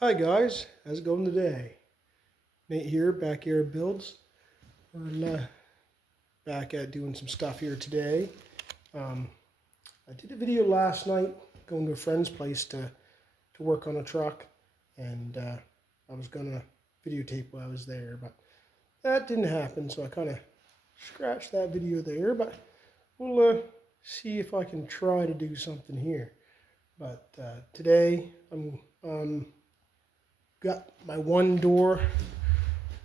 Hi guys, how's it going today? Nate here, Backyard Builds. We're back at doing some stuff here today. I did a video last night going to a friend's place to work on a truck, and I was gonna videotape while I was there, but that didn't happen, so I kind of scratched that video there, but we'll see if I can try to do something here. But today I'm got my one door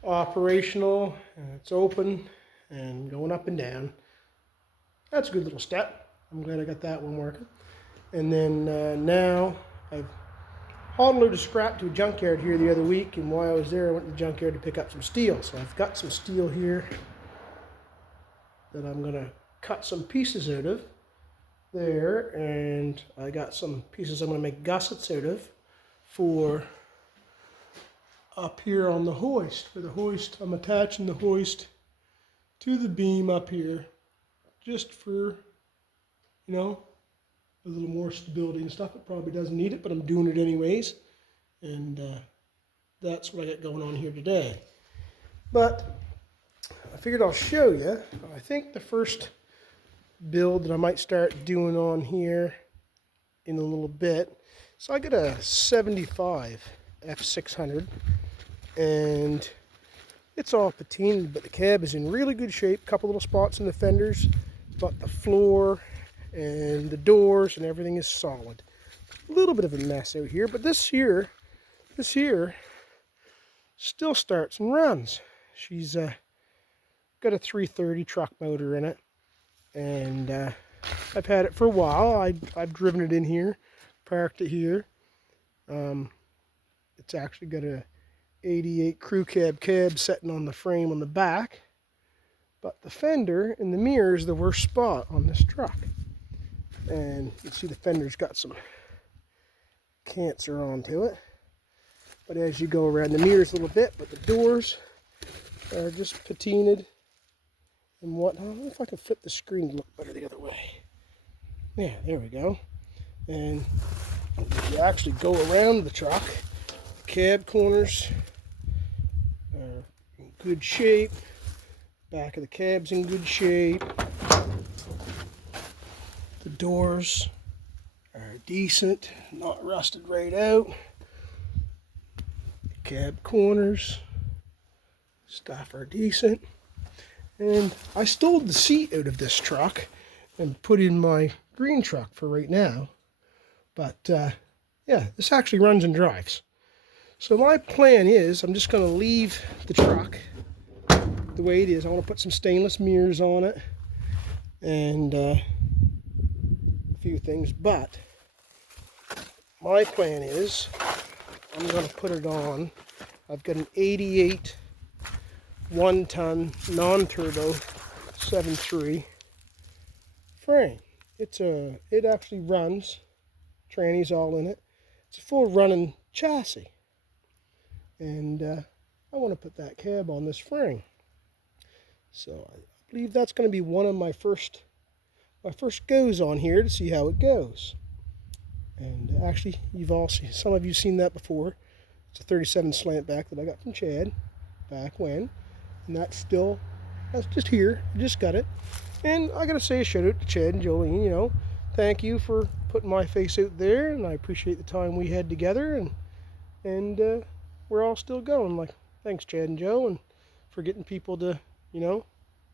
operational, and it's open and going up and down. That's a good little step. I'm glad I got that one working. And then now I've hauled a load of scrap to a junkyard here the other week, and while I was there I went to the junkyard to pick up some steel. So I've got some steel here that I'm going to cut some pieces out of there, and I got some pieces I'm going to make gussets out of for up here on the hoist. For the hoist, I'm attaching the hoist to the beam up here just for, you know, a little more stability and stuff. It probably doesn't need it, but I'm doing it anyways, and that's what I got going on here today. But I figured I'll show you. I think the first build that I might start doing on here in a little bit. So I got a 75 F600, and it's all patinaed, but the cab is in really good shape. Couple little spots in the fenders, but the floor and the doors and everything is solid. A little bit of a mess out here, but this here still starts and runs. She's got a 330 truck motor in it, and I've had it for a while. I've driven it in here, parked it here. It's actually got a 88 crew cab sitting on the frame on the back, but the fender and the mirror is the worst spot on this truck. And you see the fender's got some cancer onto it, but as you go around the mirrors a little bit, but the doors are just patinaed and whatnot. I don't know if I can flip the screen to look better the other way. Yeah, there we go. And you actually go around the truck, the cab corners are in good shape, back of the cab's in good shape, the doors are decent, not rusted right out, the cab corners, stuff are decent. And I stole the seat out of this truck and put in my green truck for right now. But yeah, this actually runs and drives. So my plan is I'm just going to leave the truck the way it is. I want to put some stainless mirrors on it and a few things. But my plan is I'm going to put it on. I've got an 88 1-ton non-turbo 7.3 frame. It actually runs. Tranny's all in it. It's a full running chassis, and I want to put that cab on this frame. So I believe that's going to be one of my first goes on here to see how it goes. And actually, some of you seen that before. It's a 37 slant back that I got from Chad back when, and that's just here. I just got it, and I gotta say a shout out to Chad and Jolene. You know, thank you for putting my face out there, and I appreciate the time we had together, and we're all still going. Like, thanks Chad and Joe, and for getting people to, you know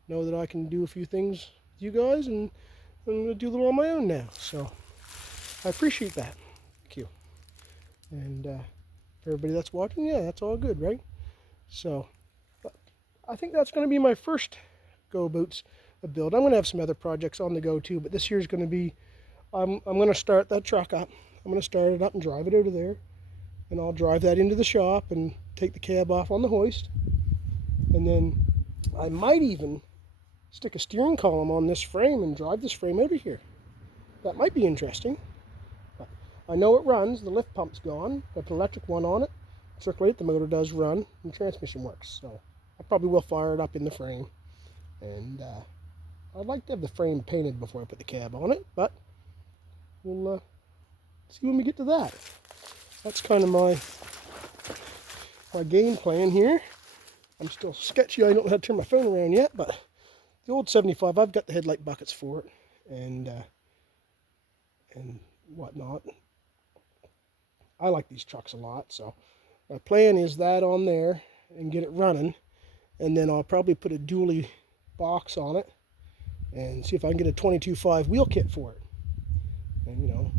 that I can do a few things with you guys, and I'm gonna do a little on my own now. So I appreciate that. Thank you. And for everybody that's watching, yeah, that's all good, right? So I think that's going to be my first go about a build. I'm going to have some other projects on the go too, but this year's going to be, I'm going to start that truck up. I'm going to start it up and drive it out of there, and I'll drive that into the shop and take the cab off on the hoist, and then I might even stick a steering column on this frame and drive this frame out of here. That might be interesting. But I know it runs. The lift pump's gone. Got an electric one on it. Circulate, the motor does run, and the transmission works. So I probably will fire it up in the frame, and I'd like to have the frame painted before I put the cab on it, but we'll see when we get to that. That's kind of my my game plan here. I'm still sketchy. I don't know how to turn my phone around yet, but the old 75, I've got the headlight buckets for it and whatnot. I like these trucks a lot, so my plan is that on there and get it running, and then I'll probably put a dually box on it and see if I can get a 22.5 wheel kit for it. And we'll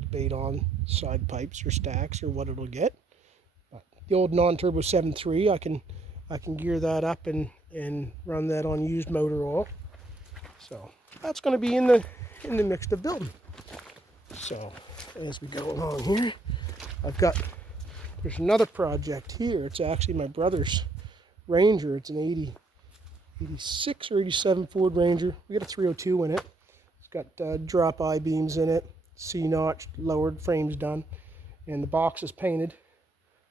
debate on side pipes or stacks or what it'll get. But the old non-turbo 7.3, I can gear that up and run that on used motor oil. So that's going to be in the mix of building. So as we go along here, there's another project here. It's actually my brother's Ranger. It's an 86 or 87 Ford Ranger. We got a 302 in it. It's got drop I-beams in it, C-notch, lowered frames done, and the box is painted.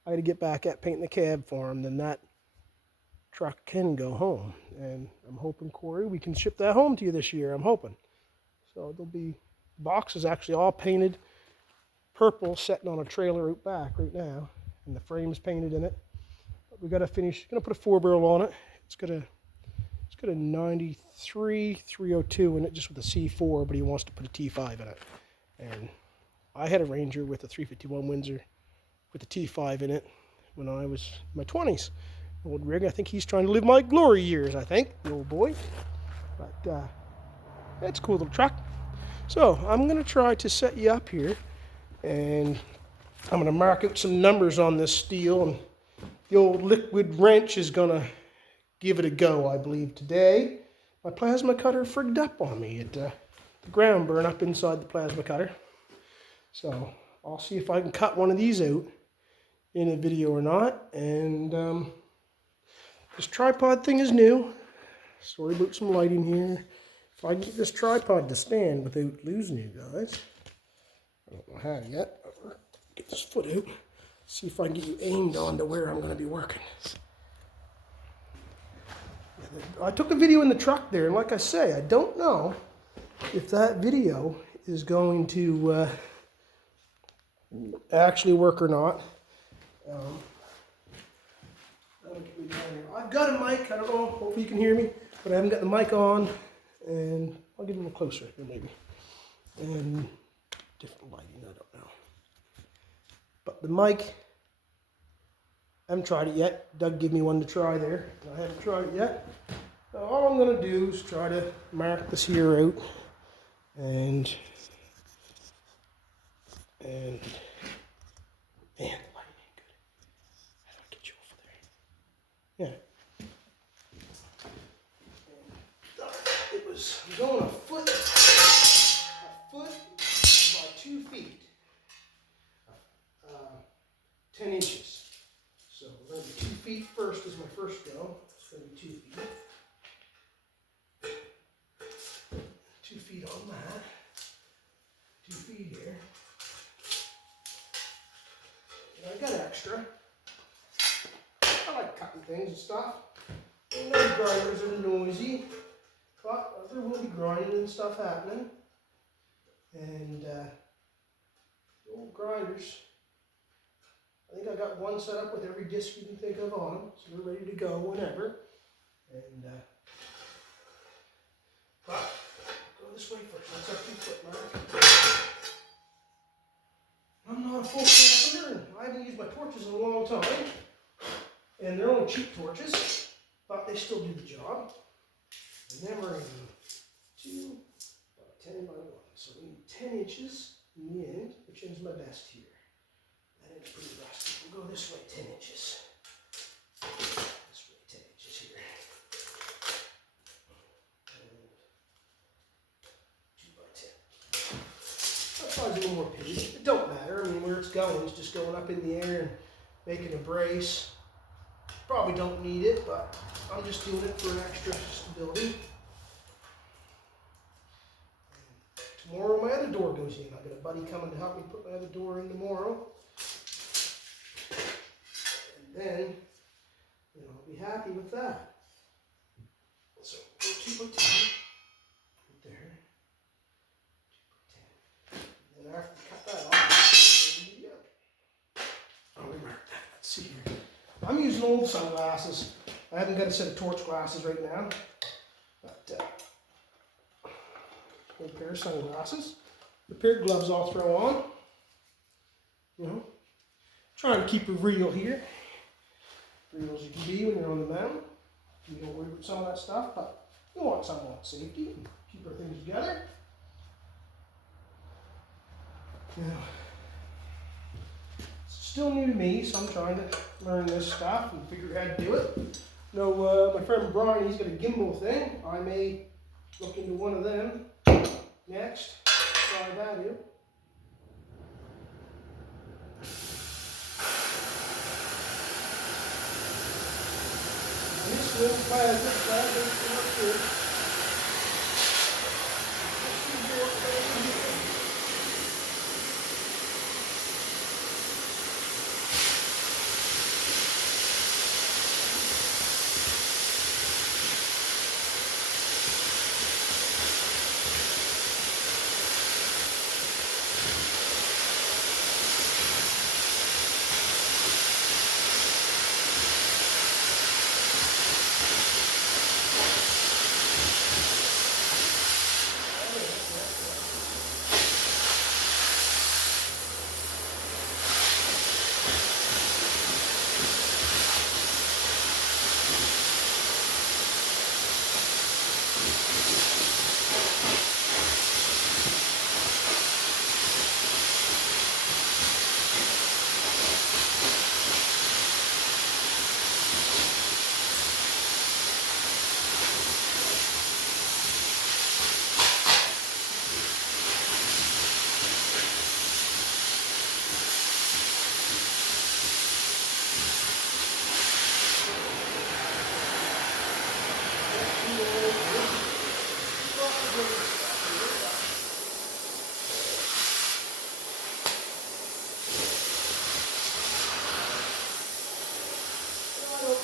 I got to get back at painting the cab for him, then that truck can go home. And I'm hoping, Corey, we can ship that home to you this year. I'm hoping. So the box is actually all painted purple, sitting on a trailer out back right now, and the frame's painted in it. But we got to finish. Gonna put a 4-barrel on it. It's got a 93 302 in it, just with a C4, but he wants to put a T5 in it. And I had a Ranger with a 351 Windsor with a T5 in it when I was in my 20s. Old rig. I think he's trying to live my glory years, I think, the old boy. But it's a cool little truck. So I'm going to try to set you up here, and I'm going to mark out some numbers on this steel, and the old liquid wrench is going to give it a go, I believe, today. My plasma cutter frigged up on me. The ground burn up inside the plasma cutter. So I'll see if I can cut one of these out in a video or not. And this tripod thing is new. Sorry about some lighting here. If I can get this tripod to stand without losing you guys. I don't know how yet. Get this foot out. See if I can get you aimed on to where I'm going to be working. I took a video in the truck there, and like I say, I don't know if that video is going to actually work or not. I've got a mic, I don't know, hopefully you can hear me, but I haven't got the mic on, and I'll get a little closer here maybe. And different lighting, I don't know. But the mic, I haven't tried it yet. Doug gave me one to try there. I haven't tried it yet. So all I'm going to do is try to mark this here out, and man, the lighting ain't good. How do I get you over there? Yeah. And it was going a foot by 2 feet, 10 inches. So we're going to be 2 feet first is my first go. It's going to be 2 feet. 2 feet on that. 2 feet here. And I got extra. I like cutting things and stuff. And those grinders are noisy, but there will be grinding and stuff happening. And the old grinders, I think I got one set up with every disc you can think of on them, so they're ready to go whenever. And but go this way first. That's our 2-foot mark. I'm not a full carpenter, and I haven't used my torches in a long time. And they're only cheap torches, but they still do the job. And then we're going to do 2 by 10 by 1. So we need 10 inches in the end, which is my best here. That is pretty rusty. We'll go this way 10 inches. This way 10 inches here. And 2 by 10. That probably a little more pity. It don't matter. I mean, where it's going is just going up in the air and making a brace. Probably don't need it, but I'm just doing it for extra stability. And tomorrow my other door goes in. I've got a buddy coming to help me put my other door in tomorrow. And then, I'll be happy with that. So, 2 by 10. Right there. 2 by 10. And then after you cut that off, there we go. Oh, we marked that. Let's see here. I'm using old sunglasses. I haven't got a set of torch glasses right now. But a pair of sunglasses. The pair of gloves I'll throw on. You know, trying to keep it real here. Real as you can be when you're on the mountain. You don't worry about some of that stuff, but you want somewhat safety and keep our things together. You know, it's still new to me, so I'm trying to learn this stuff and figure out how to do it. No, my friend Brian, he's got a gimbal thing. I may look into one of them next. Try that out. This little plastic works good.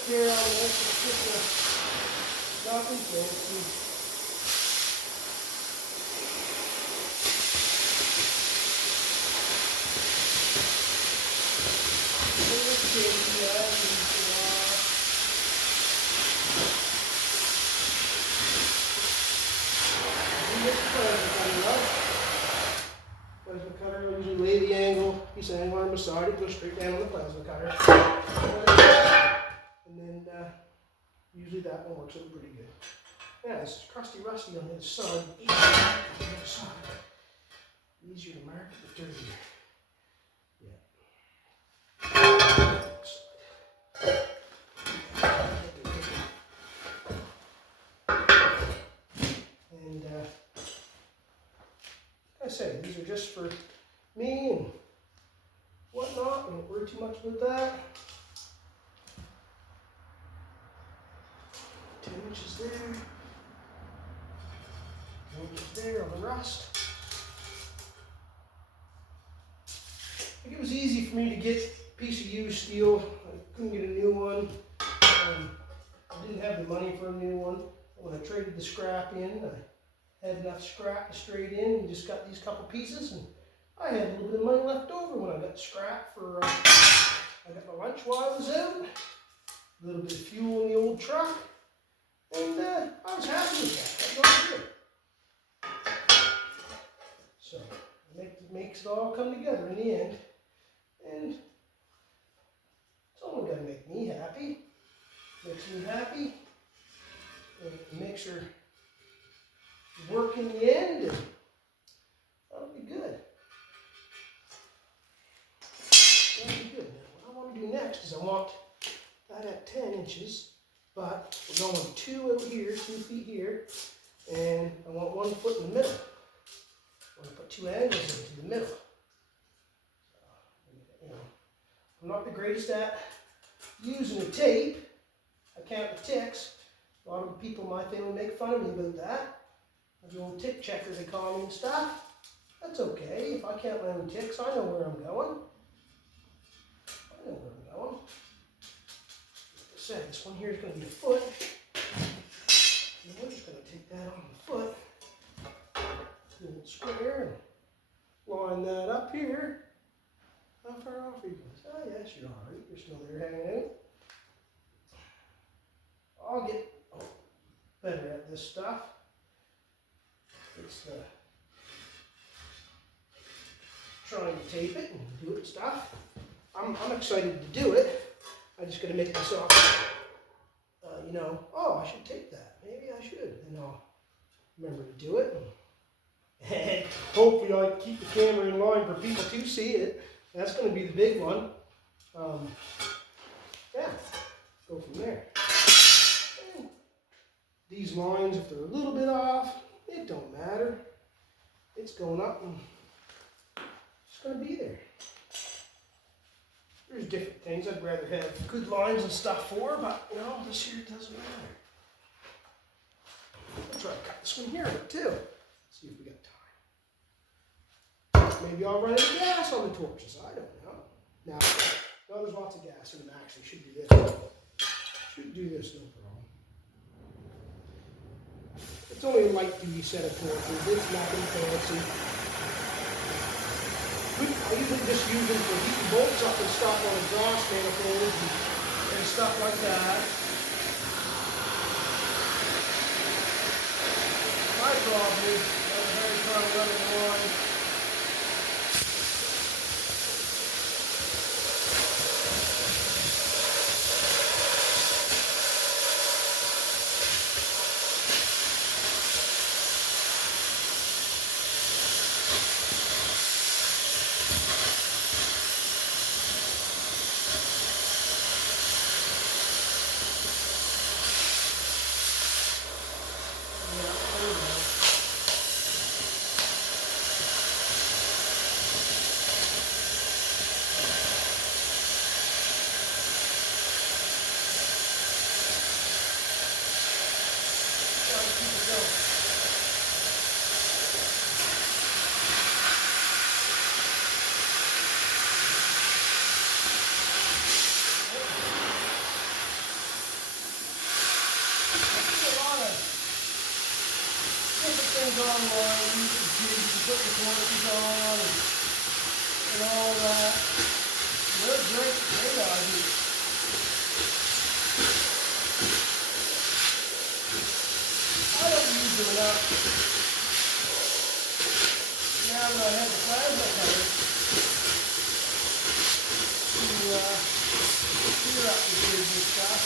Here on this, it's just a nothing fancy. Plasma cutter, I usually lay the angle, piece of angle on beside it, go straight down on the plasma cutter. And then usually that one works out pretty good. Yeah, it's crusty rusty on the other side. Easier to mark, but dirtier. And like I say, these are just for me and whatnot. Don't worry too much about that. 10 inches there. 10 inches there on the rust. I think it was easy for me to get a piece of used steel. I couldn't get a new one. I didn't have the money for a new one. When I traded the scrap in, I had enough scrap to trade in and just got these couple pieces. And I had a little bit of money left over when I got scrap for, I got my lunch while I was out. A little bit of fuel in the old truck. And I was happy with that. That was good. So it makes it all come together in the end. And it's only got to make me happy. Makes me happy. And it makes her work in the end. And that'll be good. That'll be good. Now, what I want to do next is I want that at 10 inches. But we're going 2 out here, 2 feet here, and I want 1 foot in the middle. I want to put 2 angles into the middle. You know, I'm not the greatest at using the tape. I count the ticks. A lot of people in my family make fun of me about that. The old tick checker they call me and stuff. That's okay. If I count my own ticks, I know where I'm going. I know where I'm going. This one here is going to be a foot. And we're just going to take that on the foot. A little square and line that up here. How far off are you going? Oh, yes, you're all right. You're still there hanging out. I'll get better at this stuff. It's the trying to tape it and do it stuff. I'm excited to do it. I just got to make myself, you know, oh, I should tape that. Maybe I should. And I'll remember to do it. And hopefully I can keep the camera in line for people to see it. That's going to be the big one. Yeah, go from there. And these lines, if they're a little bit off, it don't matter. It's going up and it's going to be there. There's different things I'd rather have good lines and stuff for, but you know, this here doesn't matter. I'll try to cut this one here out too. See if we got time. Maybe I'll run out of gas on the torches. I don't know. Now, no, there's lots of gas in them actually. Should do this. Should do this, no problem. It's only a light duty set of torches. It's nothing fancy. I usually just use them for heating bolts up and stuff on exhaust manifolds and stuff like that. My problem is I'm very trying to run it on. Online, you can put the torches on and all that. They're great ideas. I don't use them enough. Now that I have the plasma cutter to clear up the goods and stuff.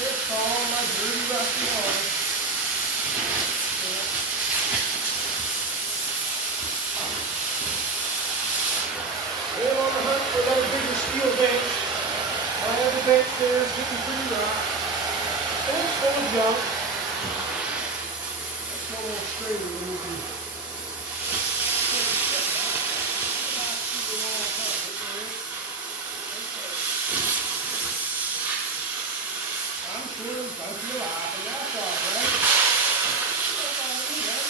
It's all my dirty rusty oil. I am on the hunt for another bigger steel bench. I have a bench there, it's getting pretty rough. And it's full of junk. That's one little straighter we need to I'm sure it's going to be alive, and that's all right. That's all I need, right?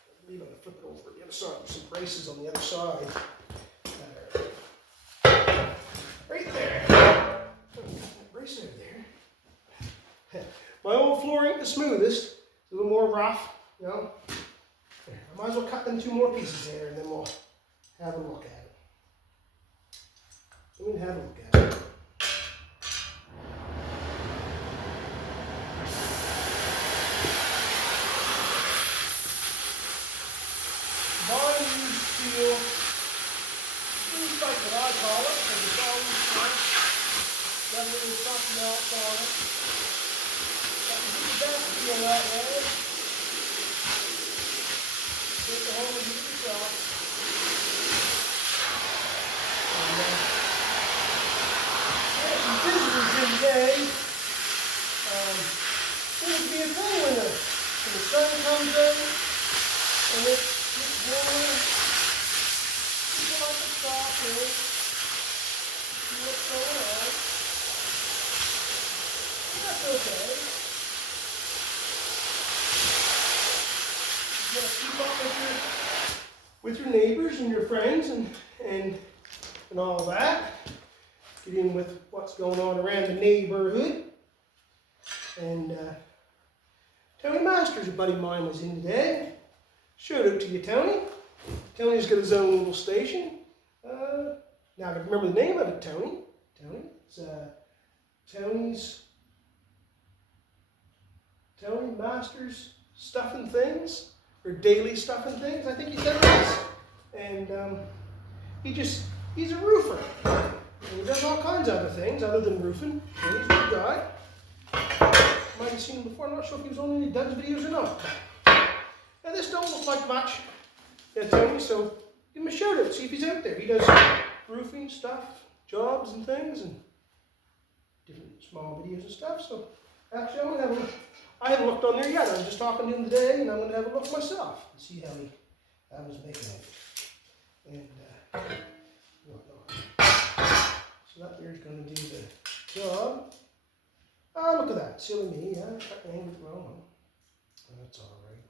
I believe I'm going to flip it over to the other side. There's some braces on the other side. Right there. Brace over there. My old floor ain't the smoothest. It's a little more rough, you know. I might as well cut them 2 more pieces there and then we'll have a look at it. We can have a look at it. Bond steel. It's like what I call it, because it's always nice. Got a little something else on it. That would be the best steel that way. Take the home and do it yourself. There's some visitors in today. It's going to be a cool winter. When the sun comes in, And it's warm. People like the stoff here. See what's going on. That's okay. You gotta keep up with your neighbors and your friends and all that. Get in with what's going on around the neighborhood. And Tony Masters, a buddy of mine, was in today. Shout out to you, Tony. Tony's got his own little station. Now I can remember the name of it, Tony. It's Tony Masters Stuff and Things, or Daily Stuff and Things, I think he said this. And he's a roofer. And he does all kinds of other things other than roofing. And he's a good guy. Might have seen him before. I'm not sure if he was on any of Doug's videos or not. Now this don't look like much, Tony, so give him a shout out, see if he's out there. He does roofing stuff, jobs and things, and different small videos and stuff. So actually I haven't looked on there yet. I was just talking to him today, and I'm going to have a look myself and see how I was making it. And so that there's going to do the job. Look at that, silly me. I cut the angle wrong one. That's all right.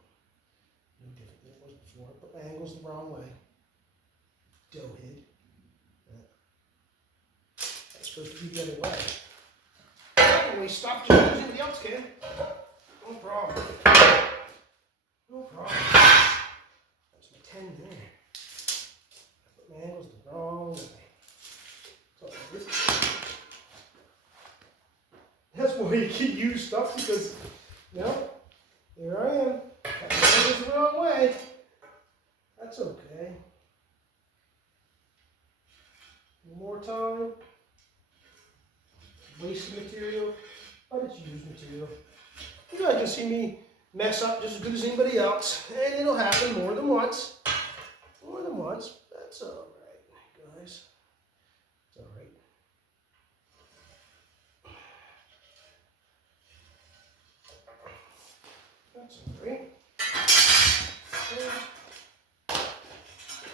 No different than it was before. Put my angles the wrong way. Doughhead. That's supposed to be the other way. Anyway, stop just as anybody else can. No problem. No problem. That's my 10 there. I put my angles the wrong way. That's why you can use stuff, because, you know, there I am. Got my angles the wrong way. That's okay. One more time. Wasted material, but it's used material. You guys can see me mess up just as good as anybody else, and it'll happen more than once. More than once. That's all right, guys. It's all right. That's all right.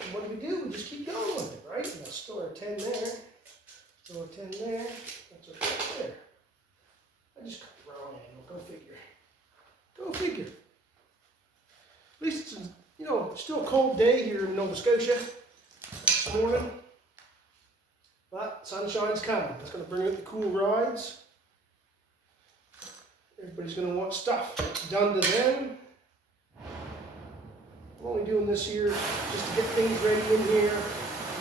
And what do? We just keep going with it, right? And I'll store a 10 there. Store a 10 there. That's okay there. I just cut the wrong angle. Go figure. Go figure. At least it's, you know, still a cold day here in Nova Scotia this morning. But sunshine's coming. It's going to bring out the cool rides. Everybody's going to want stuff done to them. I'm only doing this here just to get things ready in here,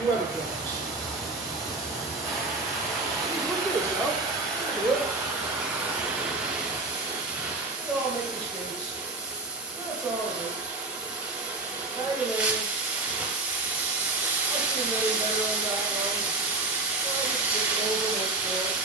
do other things. Look at yourself. Do it. We all make mistakes. That's all it is. How you learn. I should know better on that one. I'll just get it over and over.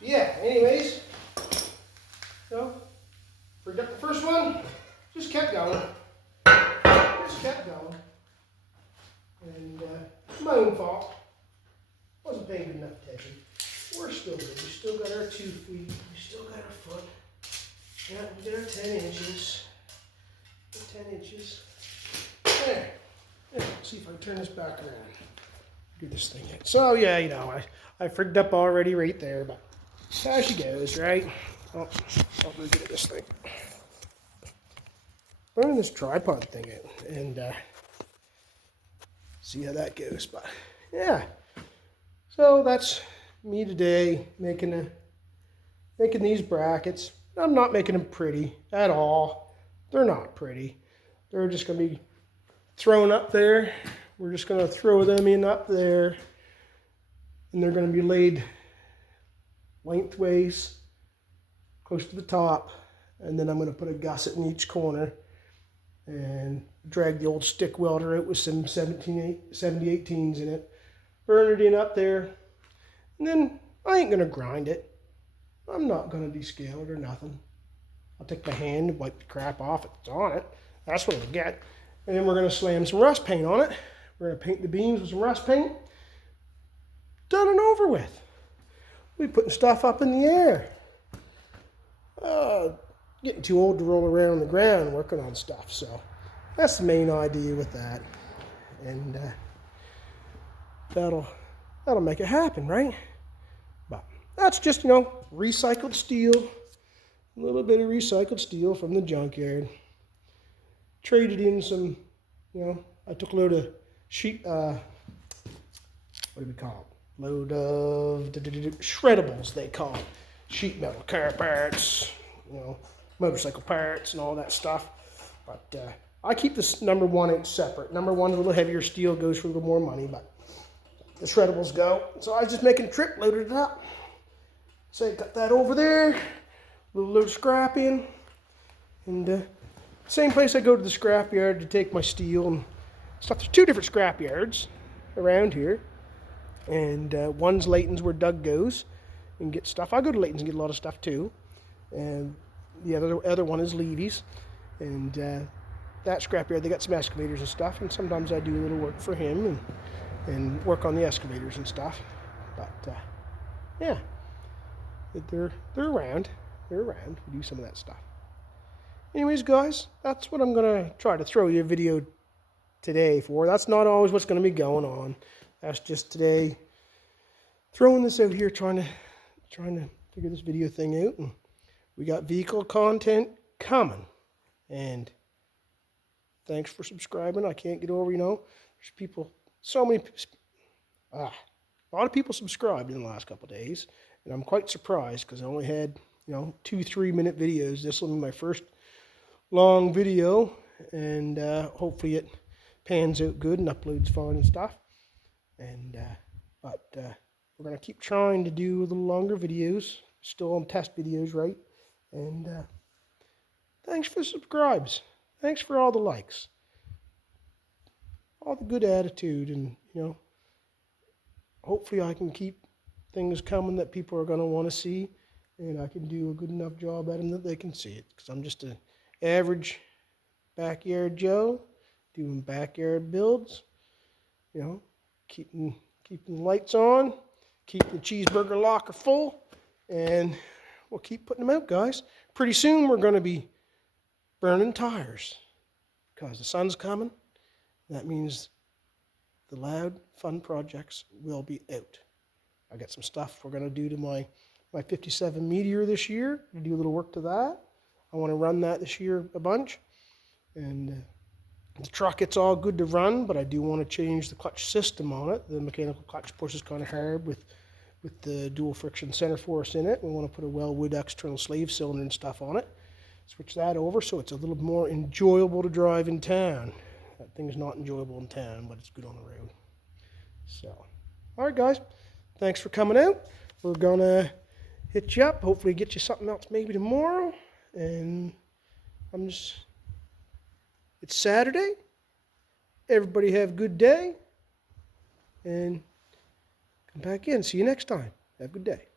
Yeah, anyways, so forgot the first one, just kept going. Just kept going. And my own fault. Wasn't paying good enough attention. We're still good. We still got our 2 feet. We still got our foot. Yeah, we got our 10 inches. 10 inches. There. Yeah, let's see if I can turn this back around. Do this thing in. So yeah, you know, I frigged up already right there, but there she goes, right? Oh, I'll really get at this thing. Running this tripod thing out and see how that goes. But yeah, so that's me today making these brackets. I'm not making them pretty at all. They're not pretty. They're just going to be thrown up there. We're just going to throw them in up there, and they're going to be laid lengthways close to the top, and then I'm going to put a gusset in each corner and drag the old stick welder out with some 70/18s in it, burn it in up there, and then I ain't going to grind it. I'm not going to descale it or nothing. I'll take my hand and wipe the crap off if it's on it. That's what it'll get. And then we're going to slam some rust paint on it. We're going to paint the beams with some rust paint. Done and over with. We'll be putting stuff up in the air. Getting too old to roll around on the ground working on stuff. So that's the main idea with that. And that'll make it happen, right? But that's just, you know, recycled steel. A little bit of recycled steel from the junkyard. Traded in some, you know, I took a load of sheet, what do we call it? Load of shreddables, they call it. Sheet metal, car parts, you know, motorcycle parts and all that stuff. But I keep this number 1 inch separate. Number 1 is a little heavier steel, goes for a little more money, but the shreddables go. So I was just making a trip, loaded it up. So I got that over there, a little load of scrap in, and same place I go to the scrapyard to take my steel and stuff. There's 2 different scrapyards around here, and one's Layton's where Doug goes and gets stuff. I go to Layton's and get a lot of stuff too, and the other one is Levy's, and that scrapyard, they got some excavators and stuff, and sometimes I do a little work for him and work on the excavators and stuff. But yeah, they're around. They're around. We do some of that stuff. Anyways, guys, that's what I'm going to try to throw you a video today for. That's not always what's going to be going on. That's just today throwing this out here, trying to figure this video thing out. And we got vehicle content coming. And thanks for subscribing. I can't get over, you know, there's people, a lot of people subscribed in the last couple of days. And I'm quite surprised because I only had, you know, 2-3 minute videos. This will be my first long video, and hopefully it pans out good and uploads fine and stuff. And but we're gonna keep trying to do a little longer videos, still on test videos, right? And thanks for the subscribes, thanks for all the likes, all the good attitude, and you know, hopefully I can keep things coming that people are gonna want to see, and I can do a good enough job at them that they can see it, because I'm just an average backyard Joe doing backyard builds, you know, keeping the lights on, keeping the cheeseburger locker full, and we'll keep putting them out, guys. Pretty soon we're going to be burning tires because the sun's coming. That means the loud fun projects will be out. I got some stuff we're going to do to my 57 Meteor this year. I'm going to do a little work to that. I want to run that this year a bunch. And the truck, it's all good to run, but I do want to change the clutch system on it. The mechanical clutch push is kind of hard with the dual friction center force in it. We want to put a Wellwood external slave cylinder and stuff on it. Switch that over so it's a little more enjoyable to drive in town. That thing's not enjoyable in town, but it's good on the road. So, all right, guys. Thanks for coming out. We're going to hit you up, hopefully get you something else maybe tomorrow. And it's Saturday. Everybody have a good day. And come back in. See you next time. Have a good day.